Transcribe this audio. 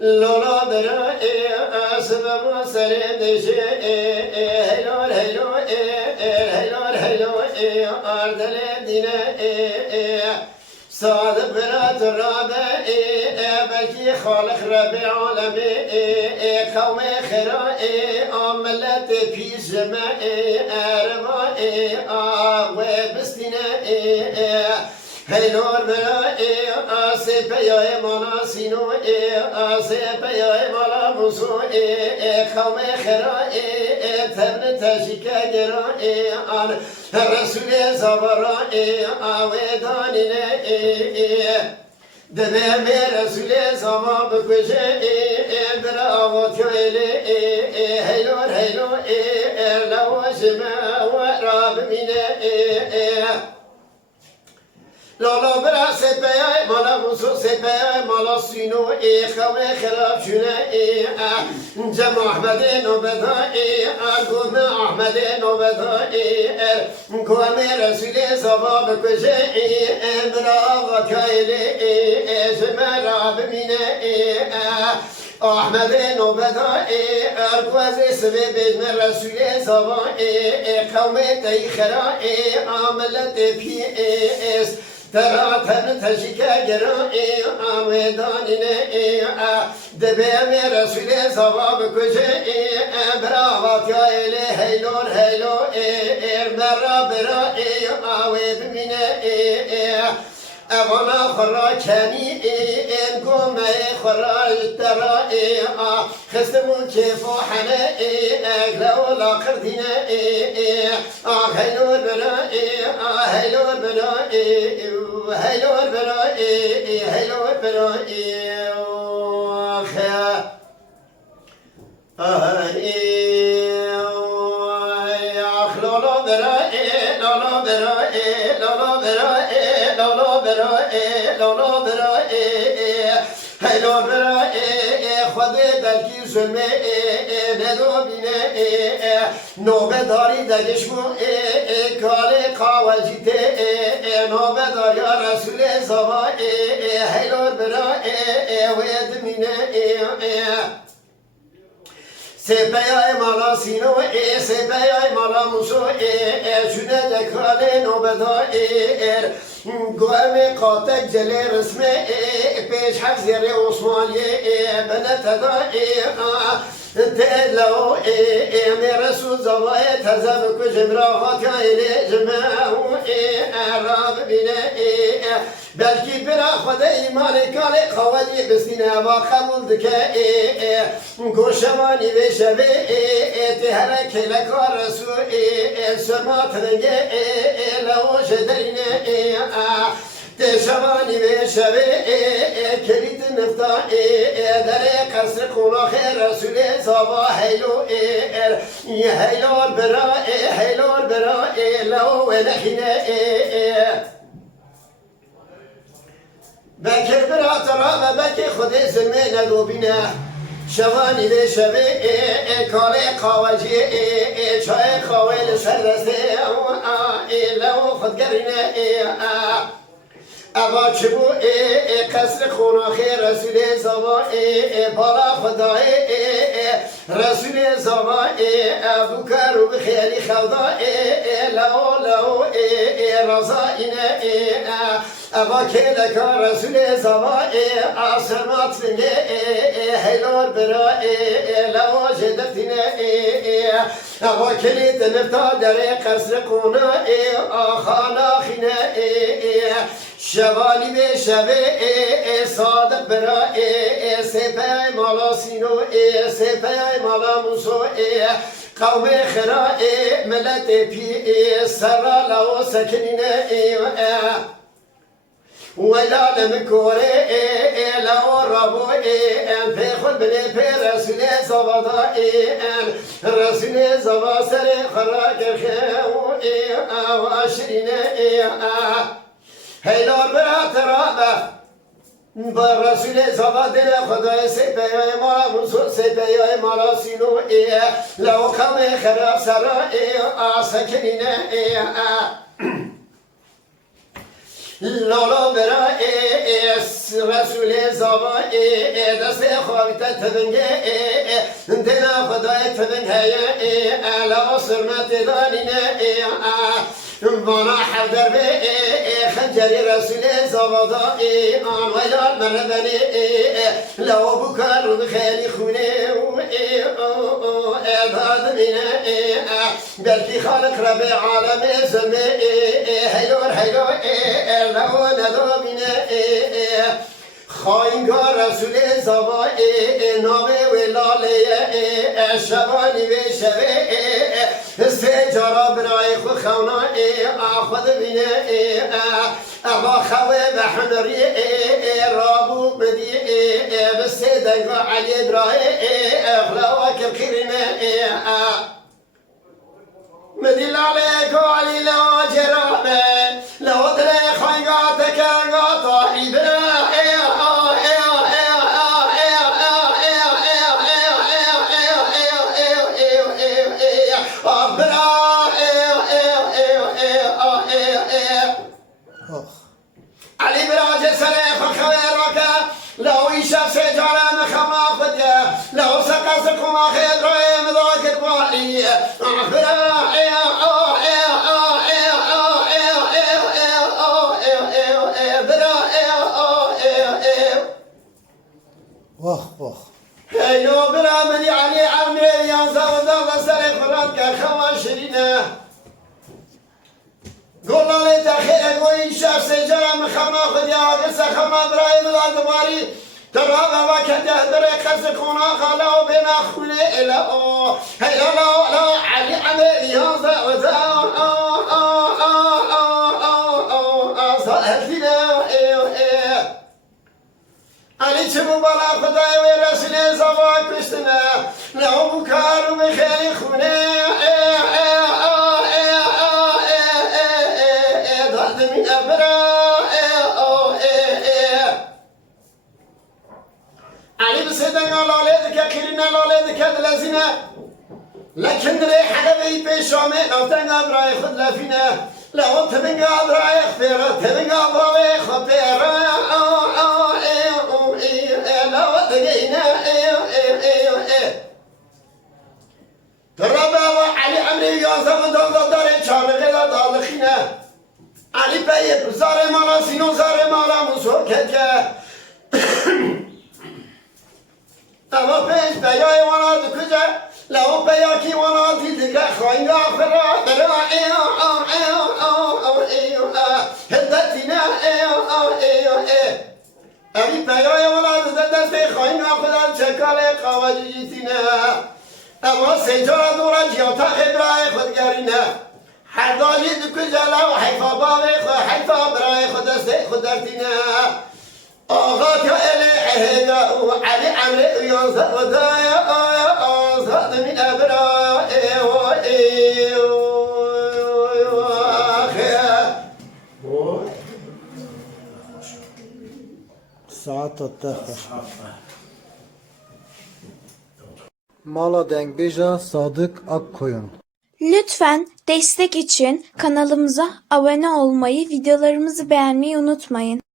لولا برا سبب سرد شيء هلو هلو هلو هلو أردل دينا صاد برا ترابة بلكي خالق رب عالمي قوم خرا عملت في جمع أربا وبستنا هلور برا سپیای مالا سینو سپیای مالا موسو قوم خرا تبن تشیکه گرا آن رسول زبرا آویدانینه دبه می رسول زمان بکشه برا آواتیالی هلور هلور لواجمه و راب مینه لالا برا سپیای مالا موسو سپیای مالا سینو خواه خراب شونه جمع احمد نوبدا گوم احمد نوبدا گوم رسول زبا بکشه برا آقا کایلی جمع راب مینه احمد نوبدا ارگوز سوی بجم رسول زبا قوم تی خرا عملت پی است ترى تشكى جرائي آمدانين دبي من رسول صواب كشي براغات يا إلي هيلور هيلو مرة برائي آويد من أغنى خرا كاني قوم خرا ترائي خستمون كيفو حنا أغلى ولا قردنا هيلور برائي هيلور برائي هيلور برائي هيلور برائي لولا برائي لولا برائي لولا برائي لولا برائي لولا برائي هيلور برائي خدي بلكي ظلمي ندو بينه نوبه داري دگشمو کالی قاوجیته نوبه داری رسول زبا هیلور برا وید مینه سپیای مالا سینو سپیای مالا موسو چونه دکالی نوبه داری گوهم قاتک جلی رسمه پیش حق زیر عثمانیه بنت داری تلو ام رسول زوای تزب کو جمراغات ایله جمعو عرب بینه بلکی برا خود ایمان کال قوالی بسینه با قبول دکه گوشوانی بشوه تهرک لکار رسول سرمات رنگه لوش درینه تشوانی بشوه کلید نفتا در قصر قناخ رسول زبا هیلو هیلور برا هیلور برا لو نخینه بکر برا ترا و بکر خود زلمه ندو بینه شوانی بشوه کاله قاوجی چای قاویل سردسته لو خودگرینه اوا چبو قصر خوناخی رسول زبا بالا خدای رسول زبا ابو کرو بخیلی خدا لو لو رضا اینه اوا کلکا رسول زبا آسمات فنگه هیلور برا لو جدفتینه اوا کلید نفتا در قصر قونا آخانا خینه شوالی به شوه صادق برا سپای مالا سینو سپای مالا موسو قوم خرا ملت پی سرا لو سکنینه ولا لمكوري لو ربو ان في خد بني في رسول زبدا ان رسول زبا سر خراك الخو او عشرين هیلار برا ترابه با رسول زبا دل خدای سپیای ما منصور سپیای مالا سینو لو قوم خراب سرا سکنینه لالا برا رسول زبا دست خوابیت تبنگه دل خدای تبنگه لا سرمت دانینه وانا حضر به خنجر رسول زوادا آن ویلال مردنی لو بکر و بخیلی خونه داد مینه بلکی خالق رب عالم زمه هیلور هیلور لو ندو مینه خاینگار رسول زوا نامه ولاله شبانی به شبه سه جارا برای خو خونا خود بینه اما خواه به حنری رابو مدی بسه دنگا علی برای اخلاوا کبخیرینه مدی لاله کو علی لوا جرامه لو دل خاینگار تکرگا طاحی برای علی براج سره خخوی راکه لو ایشا سجاره مخما خودیه لو سقس کما خید روی مذاکر بالی واخ واخ اینو برا منی علی عمری یانزا و داغ سر خورد که خوا شرینه گلال تخیر گوی شخص جرم خما خودی آگر سخما برای مداد باری تراب و کنده در قصد کنا خالا و بنا خونه الا هیلا لا علی عمری یانزا و علی چه بالا خدای و رسول زبا کشتنه لو بکار و بخیلی خونه داد من ابرا علی بسیدن لاله دکه خیرینه لاله دکه دلزینه لكن ريح حلبي بشامي لو تنقى براي خد لفينه لو تبنقى براي خفيرة تبنقى براي خفيرة لو تقينا ترابا وعلي عمري يوزف دوزا داري شارغي دالخينه علي بيب زاري مالا سينو زاري مالا مسوكك اما پیش بیای وانا دکجه لو بیا کی وانا دیدگه خواهی آخرا برا هدتینا امی بیای وانا دست خواهی آخرا چکال قواجی جیتینا اما سجا دورا جیاتا خبرای خودگرینه هر دالی دکجه لو حیفا باوی خود حیفا برای خود دست خود درتینه آغا که اله و علی عمره یانزد و دایا آزاد من ابرا ساعت التخش Mala Dengbej'a Sadık Akkoyun. Lütfen destek için kanalımıza abone olmayı, videolarımızı beğenmeyi unutmayın.